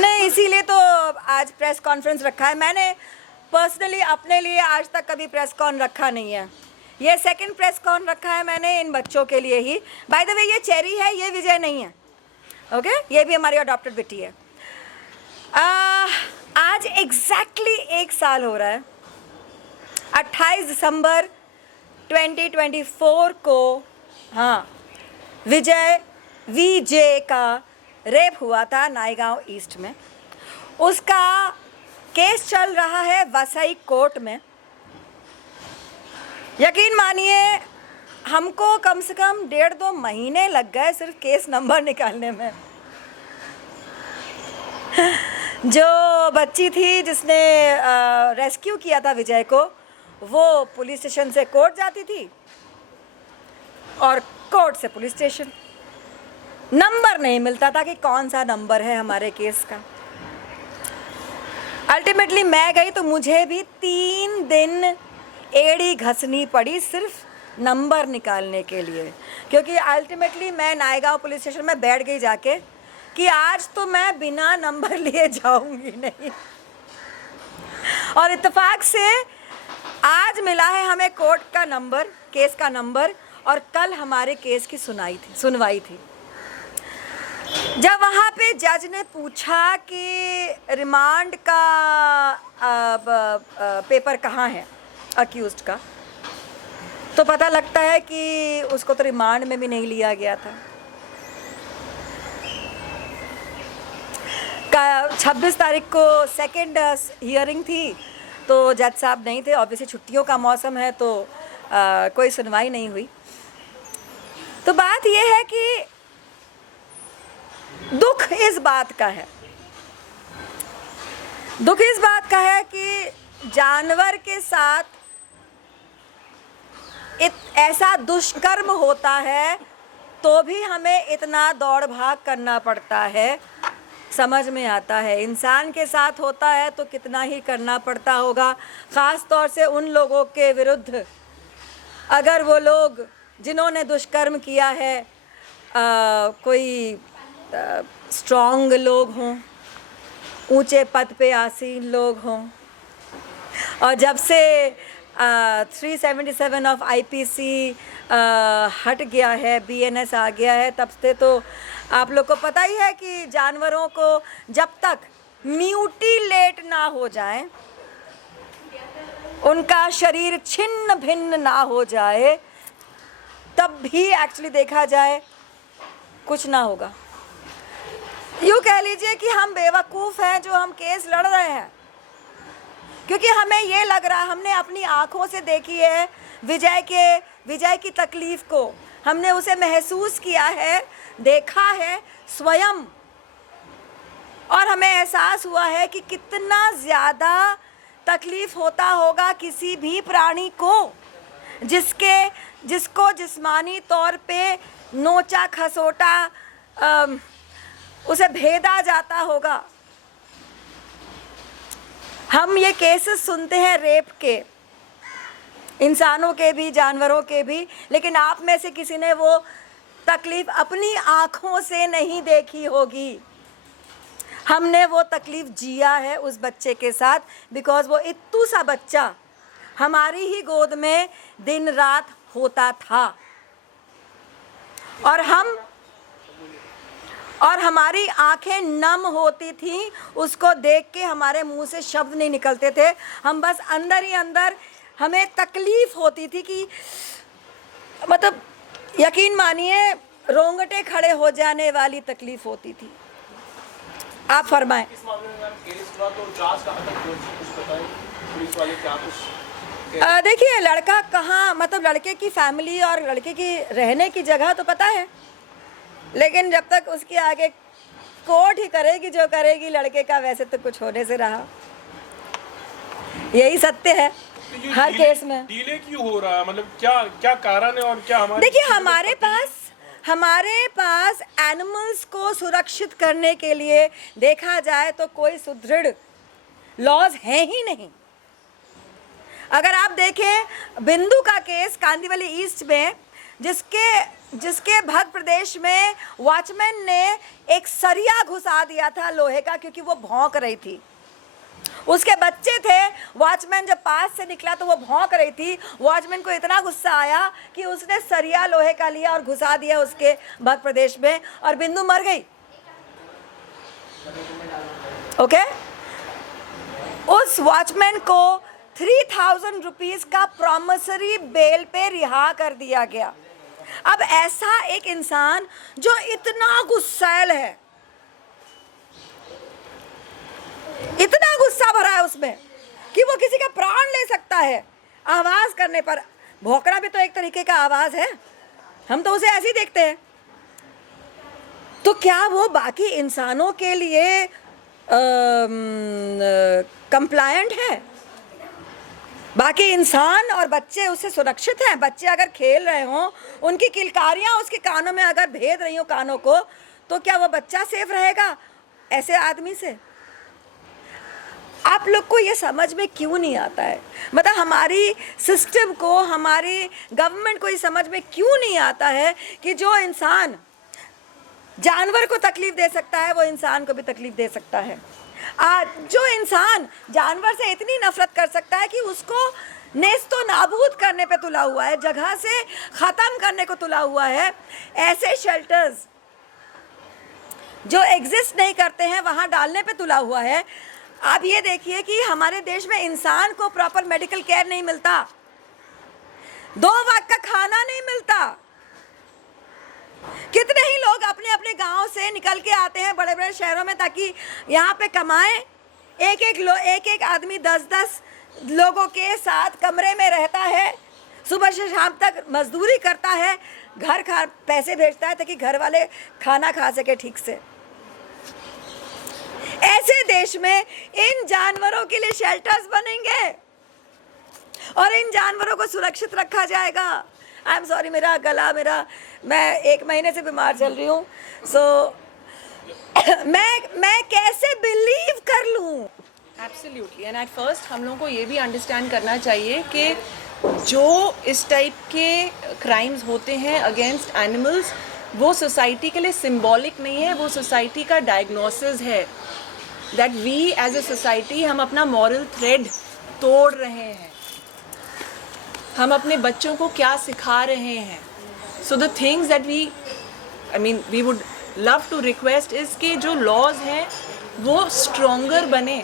हमने इसीलिए तो आज प्रेस कॉन्फ्रेंस रखा है। मैंने पर्सनली अपने लिए आज तक कभी प्रेस कॉन रखा नहीं है। ये सेकंड प्रेस कॉन रखा है मैंने इन बच्चों के लिए ही। बाय द वे ये चेरी है, ये विजय नहीं है। ओके ये भी हमारी अडॉप्टेड बेटी है। आज एग्जैक्टली 1 साल हो रहा है। 28 दिसंबर 2024 को हाँ विजय का रेप हुआ था नायगांव ईस्ट में। उसका केस चल रहा है वसई कोर्ट में। यकीन मानिए हमको कम से कम 1.5-2 महीने लग गए सिर्फ केस नंबर निकालने में। जो बच्ची थी जिसने रेस्क्यू किया था विजय को, वो पुलिस स्टेशन से कोर्ट जाती थी और कोर्ट से पुलिस स्टेशन। नंबर नहीं मिलता था कि कौन सा नंबर है हमारे केस का। अल्टीमेटली मैं गई तो मुझे भी 3 दिन एड़ी घसनी पड़ी सिर्फ नंबर निकालने के लिए, क्योंकि अल्टीमेटली मैं नायगांव पुलिस स्टेशन में बैठ गई जाके कि आज तो मैं बिना नंबर लिए जाऊंगी नहीं। और इत्तेफाक से आज मिला है हमें कोर्ट का नंबर, केस का नंबर, और कल हमारे केस की सुनवाई थी। जब वहाँ पे जज ने पूछा कि रिमांड का पेपर कहाँ है अक्यूज्ड का, तो पता लगता है कि उसको तो रिमांड में भी नहीं लिया गया था। 26 तारीख को सेकेंड हियरिंग थी तो जज साहब नहीं थे। ऑब्वियसली छुट्टियों का मौसम है तो कोई सुनवाई नहीं हुई। तो बात यह है कि दुख इस बात का है कि जानवर के साथ ऐसा दुष्कर्म होता है तो भी हमें इतना दौड़ भाग करना पड़ता है। समझ में आता है इंसान के साथ होता है तो कितना ही करना पड़ता होगा, ख़ास तौर से उन लोगों के विरुद्ध अगर वो लोग जिन्होंने दुष्कर्म किया है कोई स्ट्रॉन्ग लोग हों, ऊंचे पद पे आसीन लोग हों। और जब से 377 ऑफ आईपीसी हट गया है, बीएनएस आ गया है, तब से तो आप लोग को पता ही है कि जानवरों को जब तक म्यूटिलेट ना हो जाए, उनका शरीर छिन्न भिन्न ना हो जाए, तब भी एक्चुअली देखा जाए कुछ ना होगा। यूँ कह लीजिए कि हम बेवकूफ़ हैं जो हम केस लड़ रहे हैं, क्योंकि हमें ये लग रहा है, हमने अपनी आँखों से देखी है विजय की तकलीफ़ को, हमने उसे महसूस किया है, देखा है स्वयं, और हमें एहसास हुआ है कि कितना ज़्यादा तकलीफ़ होता होगा किसी भी प्राणी को जिसको जिस्मानी तौर पे नोचा खसोटा उसे भेदा जाता होगा। हम ये केसेस सुनते हैं रेप के, इंसानों के भी जानवरों के भी, लेकिन आप में से किसी ने वो तकलीफ़ अपनी आँखों से नहीं देखी होगी। हमने वो तकलीफ़ जिया है उस बच्चे के साथ, बिकॉज़ वो इत्तू सा बच्चा हमारी ही गोद में दिन रात होता था, और हमारी आंखें नम होती थी उसको देख के, हमारे मुंह से शब्द नहीं निकलते थे, हम बस अंदर ही अंदर हमें तकलीफ़ होती थी कि मतलब यकीन मानिए रोंगटे खड़े हो जाने वाली तकलीफ़ होती थी। आप फरमाएं। इस मामले में मैम केस हुआ तो जांच कहाँ तक पहुंची, कुछ बताएं, पुलिस वाले क्या कुछ? देखिए लड़का कहाँ, मतलब लड़के की फैमिली और लड़के की रहने की जगह तो पता है, लेकिन जब तक उसके आगे कोर्ट ही करेगी जो करेगी लड़के का, वैसे तो कुछ होने से रहा। यही सत्य है तो हर केस में। डिले क्यों हो रहा है, मतलब क्या कारण है और क्या हमारे? देखिए हमारे पास एनिमल्स को सुरक्षित करने के लिए देखा जाए तो कोई सुदृढ़ लॉज हैं ही नहीं। अगर आप देखें बिंदु का केस कांदिवली ईस्ट में जिसके भद्र प्रदेश में वॉचमैन ने एक सरिया घुसा दिया था लोहे का, क्योंकि वो भौंक रही थी। उसके बच्चे थे, वॉचमैन जब पास से निकला तो वो भौंक रही थी। वॉचमैन को इतना गुस्सा आया कि उसने सरिया लोहे का लिया और घुसा दिया उसके भद्र प्रदेश में, और बिंदु मर गई। ओके? उस वॉचमैन को 3000 रुपीज का प्रॉमिसरी बेल पे रिहा कर दिया गया। अब ऐसा एक इंसान जो इतना गुस्सैल है, इतना गुस्सा भरा है उसमें कि वो किसी का प्राण ले सकता है आवाज करने पर। भौंकना भी तो एक तरीके का आवाज है, हम तो उसे ऐसे ही देखते हैं। तो क्या वो बाकी इंसानों के लिए कंप्लायंट है? बाकी इंसान और बच्चे उससे सुरक्षित हैं? बच्चे अगर खेल रहे हों, उनकी किलकारियां उसके कानों में अगर भेद रही हो कानों को, तो क्या वो बच्चा सेफ रहेगा ऐसे आदमी से? आप लोग को ये समझ में क्यों नहीं आता है? मतलब हमारी सिस्टम को, हमारी गवर्नमेंट को ये समझ में क्यों नहीं आता है कि जो इंसान जानवर को तकलीफ दे सकता है वो इंसान को भी तकलीफ दे सकता है। जो इंसान जानवर से इतनी नफरत कर सकता है कि उसको नेस्तो नाबूद करने पे तुला हुआ है, जगह से ख़त्म करने को तुला हुआ है, ऐसे शेल्टर्स जो एग्जिस्ट नहीं करते हैं वहाँ डालने पे तुला हुआ है। आप ये देखिए कि हमारे देश में इंसान को प्रॉपर मेडिकल केयर नहीं मिलता, 2 वक्त का खाना नहीं मिलता। कितने ही लोग अपने अपने गांव से निकल के आते हैं बड़े बड़े शहरों में ताकि यहाँ पे कमाएं। एक एक आदमी 10-10 लोगों के साथ कमरे में रहता है, सुबह से शाम तक मजदूरी करता है, घर पैसे भेजता है ताकि घर वाले खाना खा सके ठीक से। ऐसे देश में इन जानवरों के लिए शेल्टर्स बनेंगे और इन जानवरों को सुरक्षित रखा जाएगा। आई एम सॉरी, मैं 1 महीने से बीमार चल रही हूँ, सो मैं कैसे बिलीव कर लूँ? एब्सोल्युटली। एंड एट फर्स्ट हम लोगों को ये भी अंडरस्टैंड करना चाहिए कि जो इस टाइप के क्राइम्स होते हैं अगेंस्ट एनिमल्स, वो सोसाइटी के लिए सिंबॉलिक नहीं है, वो सोसाइटी का डायग्नोसिस है। That we as a society हम अपना मॉरल थ्रेड तोड़ रहे हैं, हम अपने बच्चों को क्या सिखा रहे हैं। So the things that we would love to request is कि जो लॉज हैं वो स्ट्रॉन्गर बने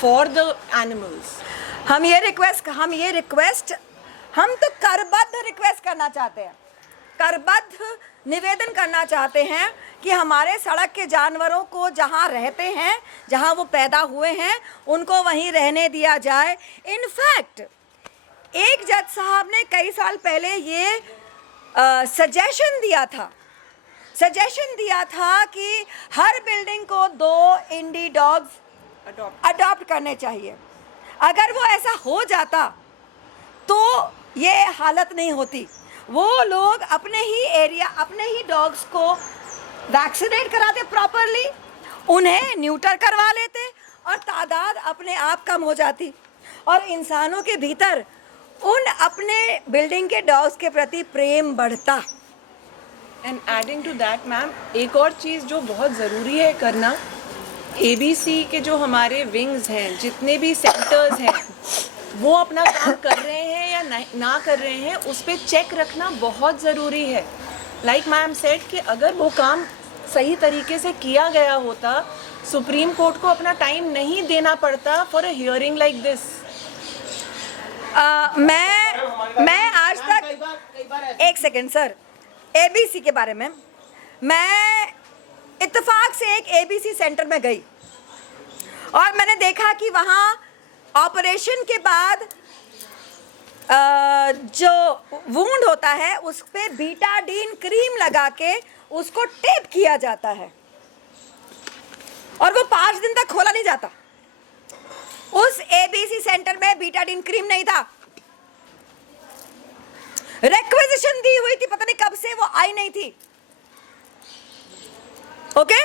फॉर द एनिमल्स। हम तो करबद्ध रिक्वेस्ट करना चाहते हैं, करबद्ध निवेदन करना चाहते हैं कि हमारे सड़क के जानवरों को जहाँ रहते हैं, जहाँ वो पैदा हुए हैं, उनको वहीं रहने दिया जाए। इनफैक्ट एक जज साहब ने कई साल पहले ये सजेशन दिया था कि हर बिल्डिंग को 2 इंडी डॉग्स अडॉप्ट करने चाहिए। अगर वो ऐसा हो जाता तो ये हालत नहीं होती। वो लोग अपने ही डॉग्स को वैक्सीनेट कराते प्रॉपरली, उन्हें न्यूटर करवा लेते और तादाद अपने आप कम हो जाती और इंसानों के भीतर उन अपने बिल्डिंग के डॉग्स के प्रति प्रेम बढ़ता। And adding to that ma'am, एक और चीज़ जो बहुत ज़रूरी है करना, ABC के जो हमारे विंग्स हैं, जितने भी सेक्टर्स हैं, वो अपना काम कर रहे हैं या ना कर रहे हैं, उस पर चेक रखना बहुत ज़रूरी है। लाइक मैम सेड कि अगर वो काम सही तरीके से किया गया होता, सुप्रीम कोर्ट को अपना टाइम नहीं देना पड़ता for a hearing like this. मैं आज तक, एक सेकेंड सर, ABC के बारे में, मैं इत्तेफाक से एक ABC सेंटर में गई और मैंने देखा कि वहाँ ऑपरेशन के बाद जो वुंड होता है उस पे बीटाडीन क्रीम लगा के उसको टेप किया जाता है और वो 5 दिन तक खोला नहीं जाता। उस ABC सेंटर में बीटाडीन क्रीम नहीं था, रिक्विजिशन दी हुई थी, पता नहीं कब से वो आई नहीं थी। ओके,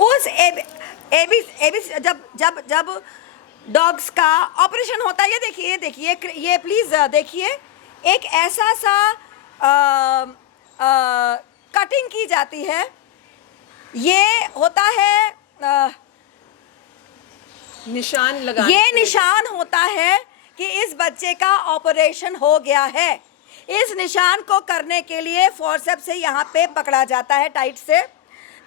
उस ABC जब डॉग्स का ऑपरेशन होता है, ये देखिए ये प्लीज देखिए, एक ऐसा सा कटिंग की जाती है, ये होता है निशान लगाने ये के लिए। निशान होता है कि इस बच्चे का ऑपरेशन हो गया है। इस निशान को करने के लिए फोर्सेप से यहाँ पे पकड़ा जाता है टाइट से,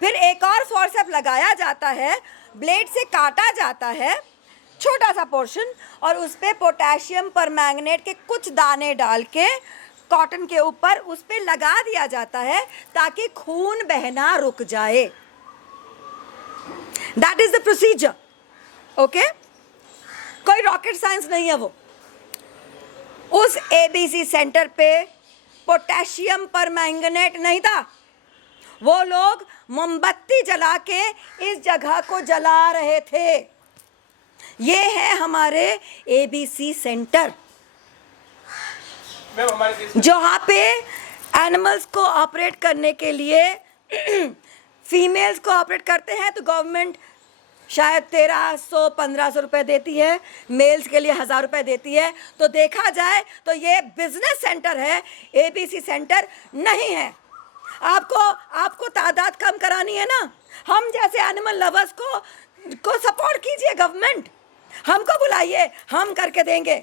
फिर एक और फोर्सेप लगाया जाता है, ब्लेड से काटा जाता है छोटा सा पोर्शन, और उस पे पोटेशियम परमैंगनेट के कुछ दाने डाल के कॉटन के ऊपर उस पे लगा दिया जाता है ताकि खून बहना रुक जाए। That is the procedure. Okay, कोई रॉकेट साइंस नहीं है वो। उस एबीसी सेंटर पे पोटेशियम परमैंगनेट नहीं था, वो लोग मोमबत्ती जला के इस जगह को जला रहे थे। ये है हमारे एबीसी सेंटर, मैम हमारे देश में जहाँ पे एनिमल्स को ऑपरेट करने के लिए फीमेल्स को ऑपरेट करते हैं तो गवर्नमेंट शायद 1300-1500 रुपए देती है, मेल्स के लिए 1000 रुपए देती है। तो देखा जाए तो ये बिजनेस सेंटर है, एबीसी सेंटर नहीं है। आपको तादाद कम करानी है ना, हम जैसे एनिमल लवर्स को सपोर्ट कीजिए। गवर्नमेंट हमको बुलाइए, हम करके देंगे।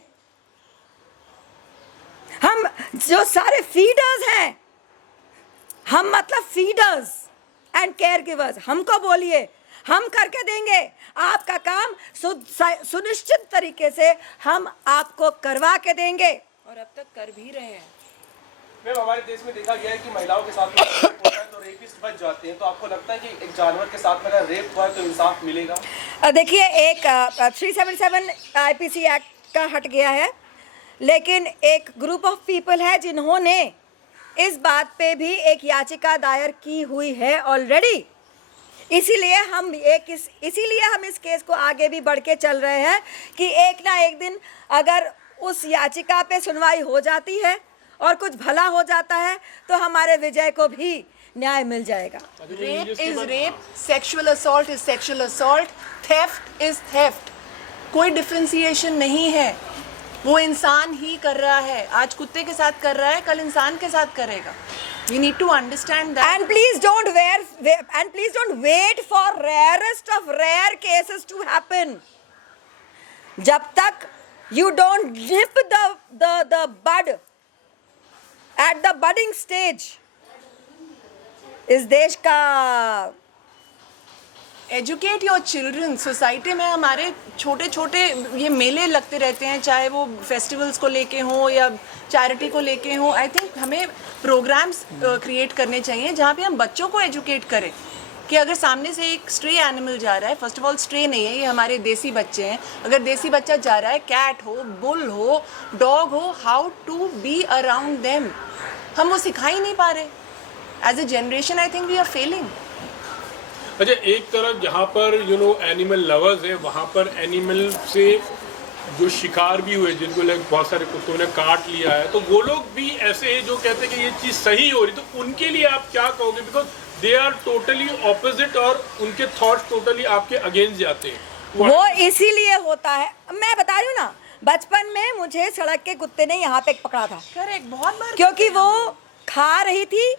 हम जो सारे फीडर्स हैं, हम मतलब फीडर्स एंड केयर गिवर्स, हमको बोलिए, हम करके देंगे। आपका काम सुनिश्चित तरीके से हम आपको करवा के देंगे। और अब तक कर भी रहे हैं। मैम हमारे देश में देखा गया है कि महिलाओं के साथ में रेप होता है तो रेपिस्ट बच जाते हैं, तो आपको लगता है कि एक जानवर के साथ में अगर रेप हुआ है तो इंसाफ मिलेगा? देखिए, एक 377 आईपीसी एक्ट का हट गया है, लेकिन एक ग्रुप ऑफ पीपल है जिन्होंने इस बात पे भी एक याचिका दायर की हुई है ऑलरेडी। इसीलिए हम इस केस को आगे भी बढ़ के चल रहे हैं कि एक ना एक दिन अगर उस याचिका पे सुनवाई हो जाती है और कुछ भला हो जाता है तो हमारे विजय को भी न्याय मिल जाएगा। Rape is rape, sexual assault is sexual assault, theft is theft. कोई डिफरेंशिएशन नहीं है। वो इंसान ही कर रहा है, आज कुत्ते के साथ कर रहा है, कल इंसान के साथ करेगा। We need to understand that. And please don't wait for rarest of rare cases to happen. जब तक you don't nip the bud at the budding stage, इस देश का एजुकेट योर चिल्ड्रन। सोसाइटी में हमारे छोटे छोटे ये मेले लगते रहते हैं, चाहे वो फेस्टिवल्स को लेके हों या चैरिटी को लेके हों। आई थिंक हमें प्रोग्राम्स क्रिएट करने चाहिए जहाँ पे हम बच्चों को एजुकेट करें कि अगर सामने से एक स्ट्रे एनिमल जा रहा है, फर्स्ट ऑफ ऑल स्ट्रे नहीं है, ये हमारे देसी बच्चे हैं। अगर देसी बच्चा जा रहा है, कैट हो, बुल हो, डॉग हो, how to be around them, हम वो सिखा ही नहीं पा रहे। As a generation I think we are failing. अच्छा, एक तरफ जहाँ पर एनिमल लवर्स है, वहाँ पर एनिमल से जो शिकार भी हुए, जिनको बहुत सारे कुत्तों ने काट लिया है, तो वो लोग भी ऐसे हैं जो कहते हैं कि ये चीज़ सही हो रही, तो उनके लिए आप क्या कहोगे? Because they are totally opposite और उनके थॉट्स टोटली आपके अगेंस्ट जाते हैं। वो इसीलिए होता है, मैं बता रही हूँ ना, बचपन में मुझे सड़क के कुत्ते ने यहाँ पे पकड़ा था। करेक्ट, बहुत बार। क्योंकि वो खा रही थी,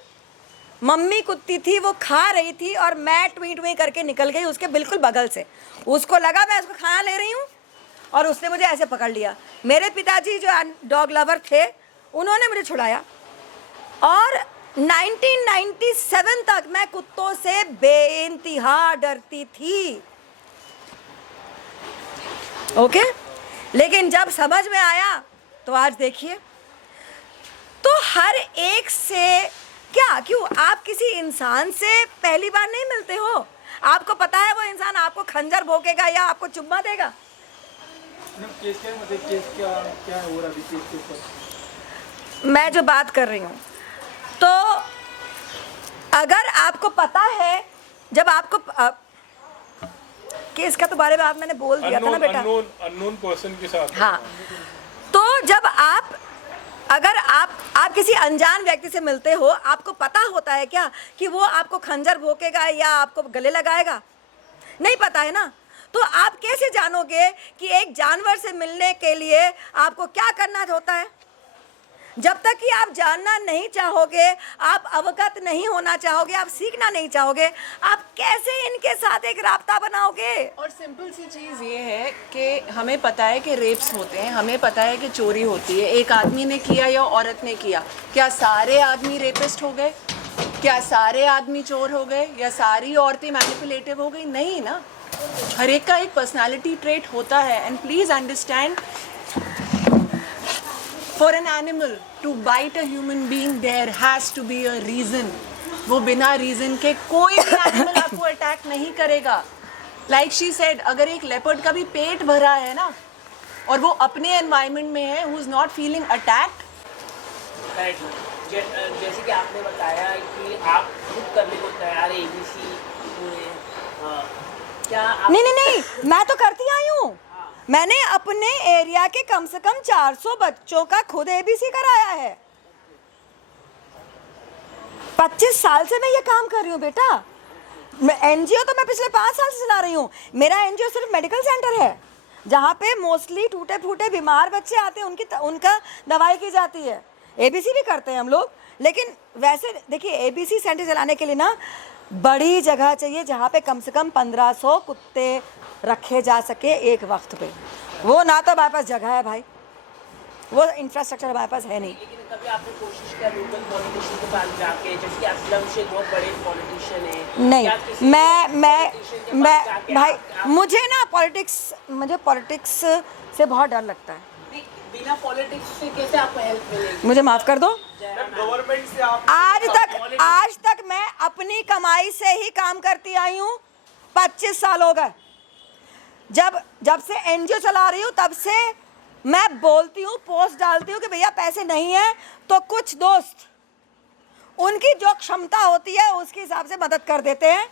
मम्मी कुत्ती थी, वो खा रही थी और मैं टुई करके निकल गई उसके बिल्कुल बगल से। उसको लगा मैं उसको खाना ले रही हूँ और उसने मुझे ऐसे पकड़ लिया। मेरे पिताजी जो डॉग लवर थे, उन्होंने मुझे छुड़ाया और 1997 तक मैं कुत्तों से बेइंतहा डरती थी। ओके, लेकिन जब समझ में आया तो आज देखिए, तो हर एक से क्यों आप किसी इंसान से पहली बार नहीं मिलते हो? आपको पता है वो इंसान आपको खंजर भोंकेगा या आपको चुम्मा देगा? केस क्या हो रहा है केस के ऊपर? मैं जो बात कर रही हूँ, तो अगर आपको पता है, जब आपको केस का तो बारे में आप मैंने बोल दिया था ना बेटा, अननोन पर्सन के साथ। हाँ, तो जब अगर आप किसी अनजान व्यक्ति से मिलते हो, आपको पता होता है क्या कि वो आपको खंजर भोंकेगा या आपको गले लगाएगा? नहीं पता है ना। तो आप कैसे जानोगे कि एक जानवर से मिलने के लिए आपको क्या करना होता है? जब तक कि आप जानना नहीं चाहोगे, आप अवगत नहीं होना चाहोगे, आप सीखना नहीं चाहोगे, आप कैसे इनके साथ एक राब्ता बनाओगे? और सिंपल सी चीज़ ये है कि हमें पता है कि रेप्स होते हैं, हमें पता है कि चोरी होती है, एक आदमी ने किया या औरत ने किया, क्या सारे आदमी रेपिस्ट हो गए? क्या सारे आदमी चोर हो गए या सारी औरतें मैनिपुलेटिव हो गई? नहीं ना, हर एक का एक पर्सनालिटी ट्रेट होता है। And please understand, for an animal to bite a human being there has to be a reason. वो बिना रीज़न के कोई भी एनिमल आपको अटैक नहीं करेगा। लाइक शी सेड, अगर एक लेपर्ड का भी पेट भरा है ना और वो अपने एनवायरनमेंट में है, who is not feeling attacked. जैसे कि आपने बताया कि आप खुद करने को तैयार है ABC में, क्या आप नहीं, मैं तो करती आई हूँ। मैंने अपने एरिया के कम से कम 400 बच्चों का खुद ABC कराया है। 25 साल से मैं ये काम कर रही हूँ बेटा। NGO तो मैं पिछले 5 साल से चला रही हूँ। मेरा NGO सिर्फ मेडिकल सेंटर है जहाँ पे मोस्टली टूटे फूटे बीमार बच्चे आते हैं, उनका दवाई की जाती है। ABC भी करते हैं हम लोग, लेकिन वैसे देखिए ABC सेंटर चलाने के लिए ना बड़ी जगह चाहिए जहाँ पे कम से कम 1500 कुत्ते रखे जा सके एक वक्त पे। वो ना तो हमारे पास जगह है भाई, वो इंफ्रास्ट्रक्चर हमारे पास है नहीं। लेकिन कभी आपने कोशिश किया लोकल पॉलिटिशियन के पास जाके, जैसे कि असलम शेख बहुत बड़े पॉलिटिशियन हैं? नहीं, क्या किसी मैं politician के पास जाके भाई, आप- मुझे पॉलिटिक्स से बहुत डर लगता है। नहीं, बिना पॉलिटिक्स से कैसे आपको हेल्प मिलेगी? मुझे माफ़ कर दो। गवर्नमेंट से आप आज तक मैं अपनी कमाई से ही काम करती आई हूँ। 25 साल हो गए। जब से NGO चला रही हूँ तब से मैं बोलती हूँ, पोस्ट डालती हूँ कि भैया पैसे नहीं है तो कुछ दोस्त उनकी जो क्षमता होती है उसके हिसाब से मदद कर देते हैं।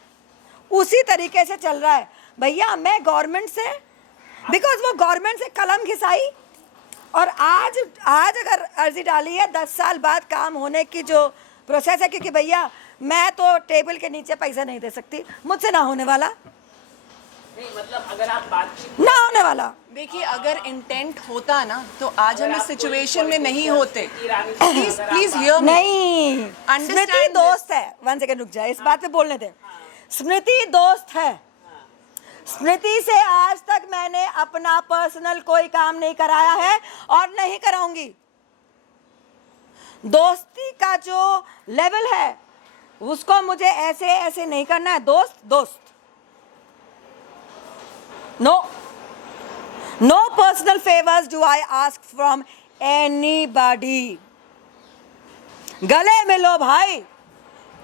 उसी तरीके से चल रहा है भैया। मैं गवर्नमेंट से, बिकॉज वो गवर्नमेंट से कलम घिसाई और आज अगर अर्जी डाली है 10 साल बाद काम होने की जो प्रोसेस है, क्योंकि भैया मैं तो टेबल के नीचे पैसा नहीं दे सकती, मुझसे ना होने वाला, नहीं, मतलब अगर आप बातचीत ना होने वाला। देखिए, अगर इंटेंट होता ना तो आज हम इस सिचुएशन में नहीं होते। ईरानी प्लीज प्लीज हियर मी। नहीं, Understand स्मृति this. दोस्त है। 1 सेकंड रुक जाए, इस बात पे बोलने दे। स्मृति दोस्त है। स्मृति से आज तक मैंने अपना पर्सनल कोई काम नहीं कराया है और नहीं कराऊंगी। दोस्ती का जो लेवल है उसको मुझे ऐसे नहीं करना है। दोस्त no personal favors do I ask from anybody। गले मिलो भाई,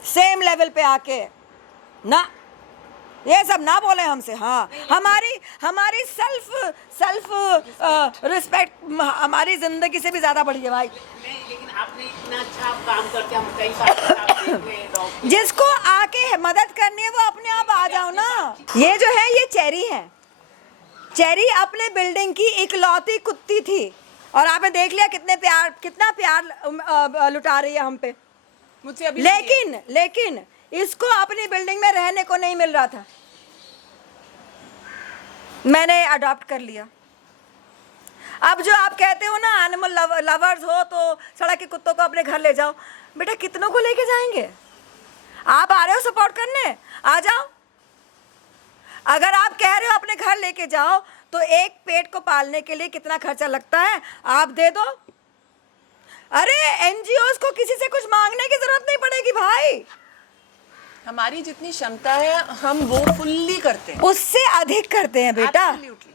सेम लेवल पे आके ना, ये सब ना बोले हमसे। हाँ, हमारी सेल्फ रिस्पेक्ट हमारी जिंदगी से भी ज्यादा बड़ी है भाई। नहीं, लेकिन आपने इतना अच्छा काम करके हम कई साल से आप देख रहे हैं डॉग। जिसको आके मदद करनी है वो अपने आप आ जाओ ना। ये जो है ये चेरी है। चेरी अपने बिल्डिंग की इकलौती कुत्ती थी और आपने देख लिया कितना प्यार लुटा रही है हम पे। मुझसे अभी लेकिन इसको अपनी बिल्डिंग में रहने को नहीं मिल रहा था, मैंने अडॉप्ट कर लिया। अब जो आप कहते हो ना एनिमल लवर्स हो तो सड़क के कुत्तों को अपने घर ले जाओ, बेटा कितनों को लेके जाएंगे? आप आ रहे हो सपोर्ट करने, आ जाओ। अगर आप कह रहे हो अपने घर लेके जाओ तो एक पेट को पालने के लिए कितना खर्चा लगता है आप दे दो। अरे NGOs को किसी से कुछ मांगने की जरूरत नहीं पड़ेगी भाई। हमारी जितनी क्षमता है हम वो फुल्ली करते हैं। उससे अधिक करते हैं बेटा। Absolutely.